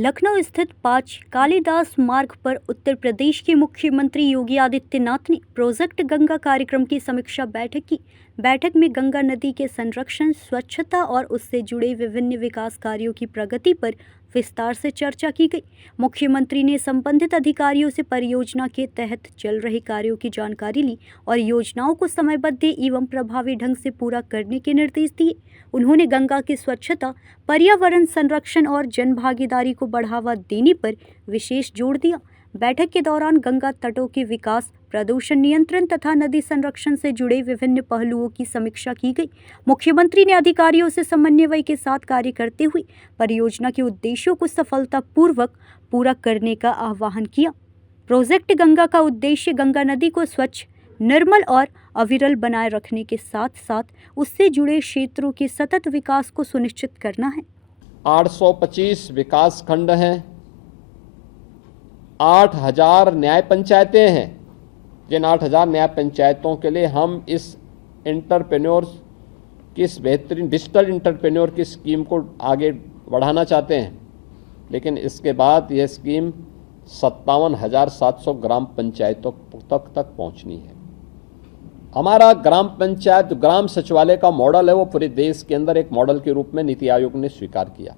लखनऊ स्थित 5 कालिदास मार्ग पर उत्तर प्रदेश के मुख्यमंत्री योगी आदित्यनाथ ने प्रोजेक्ट गंगा कार्यक्रम की समीक्षा बैठक की। बैठक में गंगा नदी के संरक्षण, स्वच्छता और उससे जुड़े विभिन्न विकास कार्यों की प्रगति पर विस्तार से चर्चा की गई। मुख्यमंत्री ने संबंधित अधिकारियों से परियोजना के तहत चल रहे कार्यों की जानकारी ली और योजनाओं को समयबद्ध एवं प्रभावी ढंग से पूरा करने के निर्देश दिए। उन्होंने गंगा की स्वच्छता, पर्यावरण संरक्षण और जनभागीदारी को बढ़ावा देने पर विशेष जोर दिया। बैठक के दौरान गंगा तटों के विकास, प्रदूषण नियंत्रण तथा नदी संरक्षण से जुड़े विभिन्न पहलुओं की समीक्षा की गई। मुख्यमंत्री ने अधिकारियों से समन्वय के साथ कार्य करते हुए परियोजना के उद्देश्यों को सफलतापूर्वक पूरा करने का आह्वान किया। प्रोजेक्ट गंगा का उद्देश्य गंगा नदी को स्वच्छ, निर्मल और अविरल बनाए रखने के साथ साथ उससे जुड़े क्षेत्रों के सतत विकास को सुनिश्चित करना है। 825 विकास खंड हैं, 8000 न्याय पंचायतें हैं। जिन 8000 न्याय पंचायतों के लिए हम इस एंटरप्रेन्योर्स की, इस बेहतरीन डिजिटल एंटरप्रेन्योर की स्कीम को आगे बढ़ाना चाहते हैं, लेकिन इसके बाद यह स्कीम 57,700 ग्राम पंचायतों तक पहुंचनी है। हमारा ग्राम पंचायत ग्राम सचिवालय का मॉडल है, वो पूरे देश के अंदर एक मॉडल के रूप में नीति आयोग ने स्वीकार किया।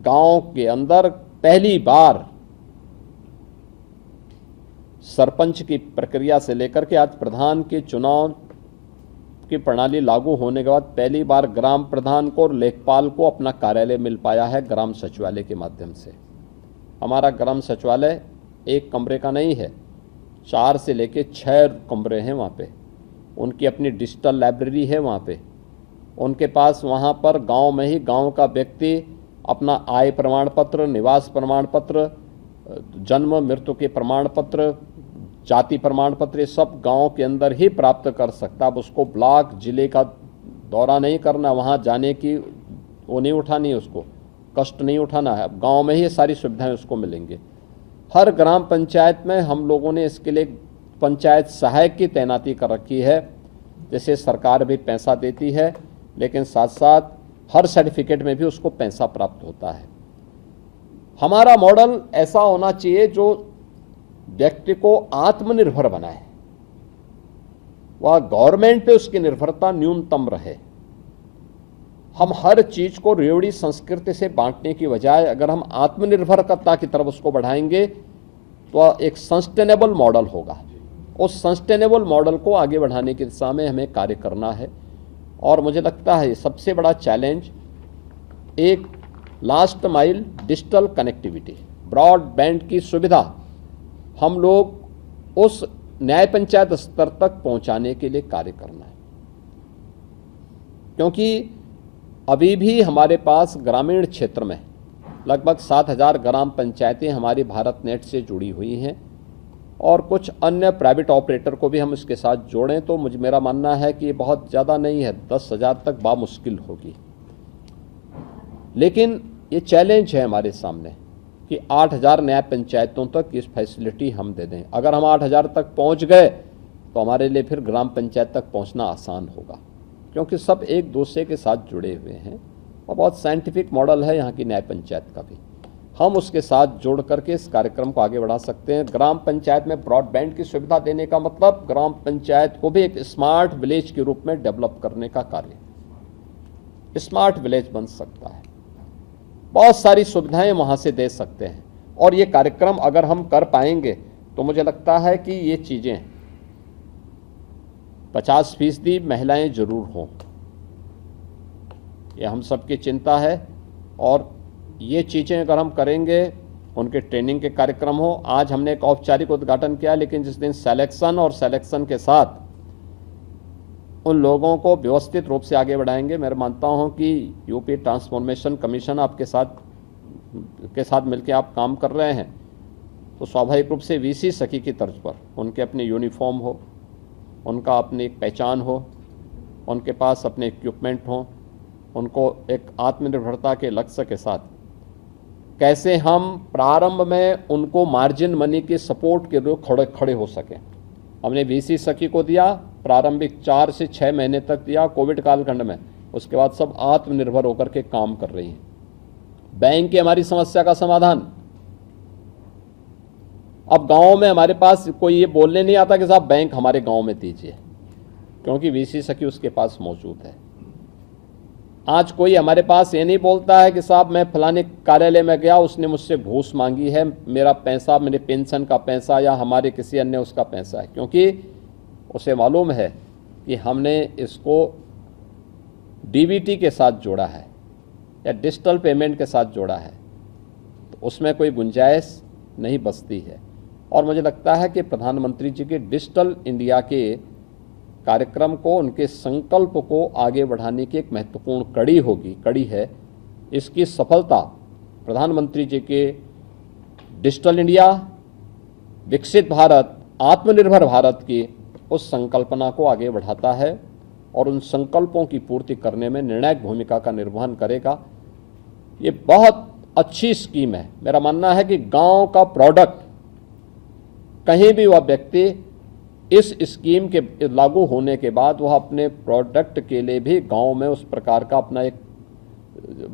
गांव के अंदर पहली बार सरपंच की प्रक्रिया से लेकर के आज प्रधान के चुनाव की प्रणाली लागू होने के बाद पहली बार ग्राम प्रधान को और लेखपाल को अपना कार्यालय मिल पाया है ग्राम सचिवालय के माध्यम से। हमारा ग्राम सचिवालय एक कमरे का नहीं है, 4 से लेके 6 कमरे हैं वहाँ पे। उनकी अपनी डिजिटल लाइब्रेरी है वहाँ पे। उनके पास वहाँ पर गांव में ही गांव का व्यक्ति अपना आय प्रमाण पत्र, निवास प्रमाण पत्र, जन्म मृत्यु के प्रमाण पत्र, जाति प्रमाण पत्र, ये सब गांव के अंदर ही प्राप्त कर सकता। अब उसको ब्लॉक जिले का दौरा नहीं करना, वहाँ जाने की वो नहीं उठानी, उसको कष्ट नहीं उठाना है। अब गाँव में ही सारी सुविधाएँ उसको मिलेंगी। हर ग्राम पंचायत में हम लोगों ने इसके लिए पंचायत सहायक की तैनाती कर रखी है। जैसे सरकार भी पैसा देती है, लेकिन साथ साथ हर सर्टिफिकेट में भी उसको पैसा प्राप्त होता है। हमारा मॉडल ऐसा होना चाहिए जो व्यक्ति को आत्मनिर्भर बनाए, वह गवर्नमेंट पे उसकी निर्भरता न्यूनतम रहे। हम हर चीज को रेवड़ी संस्कृति से बांटने की बजाय अगर हम आत्मनिर्भरता की तरफ उसको बढ़ाएंगे तो एक सस्टेनेबल मॉडल होगा। उस सस्टेनेबल मॉडल को आगे बढ़ाने की दिशा में हमें कार्य करना है। और मुझे लगता है सबसे बड़ा चैलेंज एक last mile digital connectivity, broadband की सुविधा हम लोग उस न्याय पंचायत स्तर तक पहुंचाने के लिए कार्य करना है। क्योंकि अभी भी हमारे पास ग्रामीण क्षेत्र में लगभग 7,000 ग्राम पंचायतें हमारी भारत नेट से जुड़ी हुई हैं और कुछ अन्य प्राइवेट ऑपरेटर को भी हम इसके साथ जोड़ें तो मेरा मानना है कि ये बहुत ज़्यादा नहीं है, 10,000 तक बामुश्किल होगी। लेकिन ये चैलेंज है हमारे सामने कि 8,000 न्याय पंचायतों तक इस फैसिलिटी हम दे दें। अगर हम 8,000 तक पहुँच गए तो हमारे लिए फिर ग्राम पंचायत तक पहुँचना आसान होगा, क्योंकि सब एक दूसरे के साथ जुड़े हुए हैं और बहुत साइंटिफिक मॉडल है यहाँ की न्याय पंचायत का भी। हम उसके साथ जोड़ करके इस कार्यक्रम को आगे बढ़ा सकते हैं। ग्राम पंचायत में ब्रॉडबैंड की सुविधा देने का मतलब ग्राम पंचायत को भी एक स्मार्ट विलेज के रूप में डेवलप करने का कार्य, स्मार्ट विलेज बन सकता है। बहुत सारी सुविधाएं वहाँ से दे सकते हैं और ये कार्यक्रम अगर हम कर पाएंगे तो मुझे लगता है कि ये चीज़ें 50% महिलाएं जरूर हों, ये हम सबकी चिंता है। और ये चीज़ें अगर हम करेंगे, उनके ट्रेनिंग के कार्यक्रम हो। आज हमने एक औपचारिक उद्घाटन किया, लेकिन जिस दिन सिलेक्शन के साथ उन लोगों को व्यवस्थित रूप से आगे बढ़ाएंगे। मैं मानता हूं कि यूपी ट्रांसफॉर्मेशन कमीशन आपके साथ मिलकर आप काम कर रहे हैं, तो स्वाभाविक रूप से वीसी सखी की तर्ज पर उनके अपने यूनिफॉर्म हो, उनका अपनी एक पहचान हो, उनके पास अपने इक्विपमेंट हों, उनको एक आत्मनिर्भरता के लक्ष्य के साथ कैसे हम प्रारंभ में उनको मार्जिन मनी के सपोर्ट के लिए खड़े हो सकें। हमने वीसी सखी को दिया, प्रारंभिक 4 से 6 महीने तक दिया कोविड कालखंड में, उसके बाद सब आत्मनिर्भर होकर के काम कर रही हैं। बैंक ही हमारी समस्या का समाधान। अब गांव में हमारे पास कोई ये बोलने नहीं आता कि साहब बैंक हमारे गांव में दीजिए, क्योंकि वीसी सखी उसके पास मौजूद है। आज कोई हमारे पास ये नहीं बोलता है कि साहब मैं फलाने कार्यालय में गया, उसने मुझसे घूस मांगी है, मेरा पैसा, मेरे पेंशन का पैसा या हमारे किसी अन्य उसका पैसा है, क्योंकि उसे मालूम है कि हमने इसको डीबीटी के साथ जोड़ा है या डिजिटल पेमेंट के साथ जोड़ा है, तो उसमें कोई गुंजाइश नहीं बचती है। और मुझे लगता है कि प्रधानमंत्री जी के डिजिटल इंडिया के कार्यक्रम को, उनके संकल्प को आगे बढ़ाने की एक महत्वपूर्ण कड़ी है। इसकी सफलता प्रधानमंत्री जी के डिजिटल इंडिया, विकसित भारत, आत्मनिर्भर भारत की उस संकल्पना को आगे बढ़ाता है और उन संकल्पों की पूर्ति करने में निर्णायक भूमिका का निर्वहन करेगा। ये बहुत अच्छी स्कीम है। मेरा मानना है कि गांव का प्रोडक्ट, कहीं भी वह व्यक्ति इस स्कीम के लागू होने के बाद वह अपने प्रोडक्ट के लिए भी गांव में उस प्रकार का अपना एक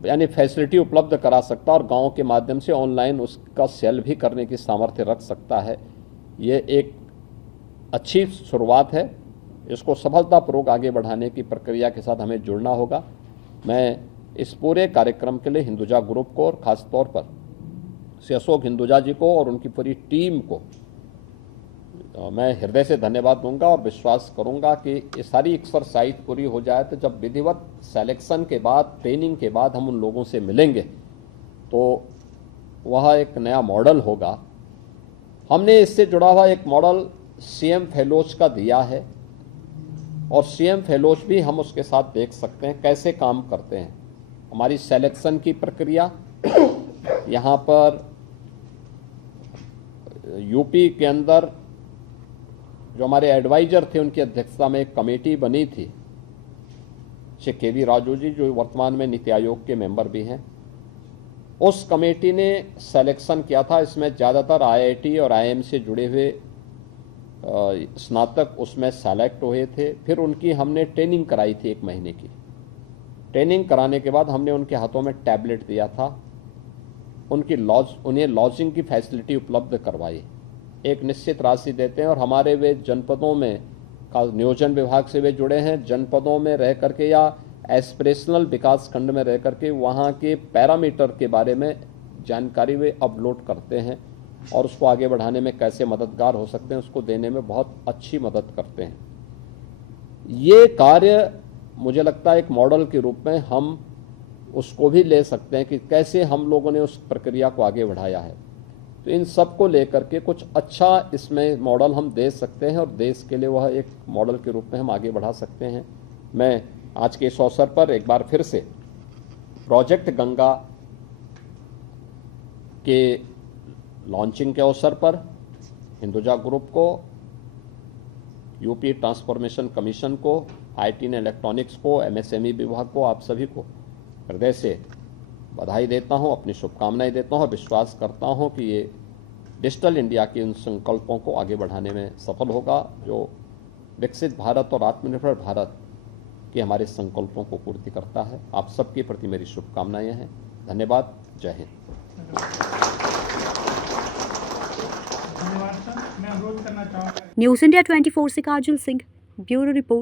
यानी फैसिलिटी उपलब्ध करा सकता है और गांव के माध्यम से ऑनलाइन उसका सेल भी करने की सामर्थ्य रख सकता है। ये एक अच्छी शुरुआत है। इसको सफलतापूर्वक आगे बढ़ाने की प्रक्रिया के साथ हमें जुड़ना होगा। मैं इस पूरे कार्यक्रम के लिए हिंदुजा ग्रुप को और ख़ास तौर पर श्री अशोक हिंदुजा जी को और उनकी पूरी टीम को मैं हृदय से धन्यवाद दूंगा और विश्वास करूंगा कि ये सारी एक्सरसाइज पूरी हो जाए तो जब विधिवत सिलेक्शन के बाद, ट्रेनिंग के बाद हम उन लोगों से मिलेंगे तो वह एक नया मॉडल होगा। हमने इससे जुड़ा हुआ एक मॉडल सीएम फेलोज का दिया है और सीएम फेलोज भी हम उसके साथ देख सकते हैं कैसे काम करते हैं। हमारी सिलेक्शन की प्रक्रिया, यहाँ पर यूपी के अंदर जो हमारे एडवाइजर थे उनकी अध्यक्षता में एक कमेटी बनी थी, श्री केवी राजू जी जो वर्तमान में नीति आयोग के मेंबर भी हैं। उस कमेटी ने सिलेक्शन किया था। इसमें ज़्यादातर आईआईटी और आईआईएम से जुड़े हुए स्नातक उसमें सेलेक्ट हुए थे। फिर उनकी हमने ट्रेनिंग कराई थी, 1 महीने की ट्रेनिंग कराने के बाद हमने उनके हाथों में टैबलेट दिया था, उन्हें लॉजिंग की फैसिलिटी उपलब्ध करवाई। एक निश्चित राशि देते हैं और हमारे वे जनपदों में नियोजन विभाग से वे जुड़े हैं, जनपदों में रह करके या एस्पिरेशनल विकास खंड में रह करके वहाँ के पैरामीटर के बारे में जानकारी वे अपलोड करते हैं और उसको आगे बढ़ाने में कैसे मददगार हो सकते हैं उसको देने में बहुत अच्छी मदद करते हैं। ये कार्य मुझे लगता है एक मॉडल के रूप में हम उसको भी ले सकते हैं कि कैसे हम लोगों ने उस प्रक्रिया को आगे बढ़ाया है। तो इन सब को लेकर के कुछ अच्छा इसमें मॉडल हम दे सकते हैं और देश के लिए वह एक मॉडल के रूप में हम आगे बढ़ा सकते हैं। मैं आज के इस अवसर पर एक बार फिर से प्रोजेक्ट गंगा के लॉन्चिंग के अवसर पर हिंदुजा ग्रुप को, यूपी ट्रांसफॉर्मेशन कमीशन को, आईटी एंड इलेक्ट्रॉनिक्स को, एमएसएमई विभाग को, आप सभी को हृदय से बधाई देता हूं, अपनी शुभकामनाएं देता हूं और विश्वास करता हूं कि ये डिजिटल इंडिया के उन संकल्पों को आगे बढ़ाने में सफल होगा जो विकसित भारत और आत्मनिर्भर भारत के हमारे संकल्पों को पूर्ति करता है। आप सबके प्रति मेरी शुभकामनाएं हैं। धन्यवाद। जय हिंद। न्यूज़ इंडिया 24 से काजल सिंह, ब्यूरो रिपोर्ट।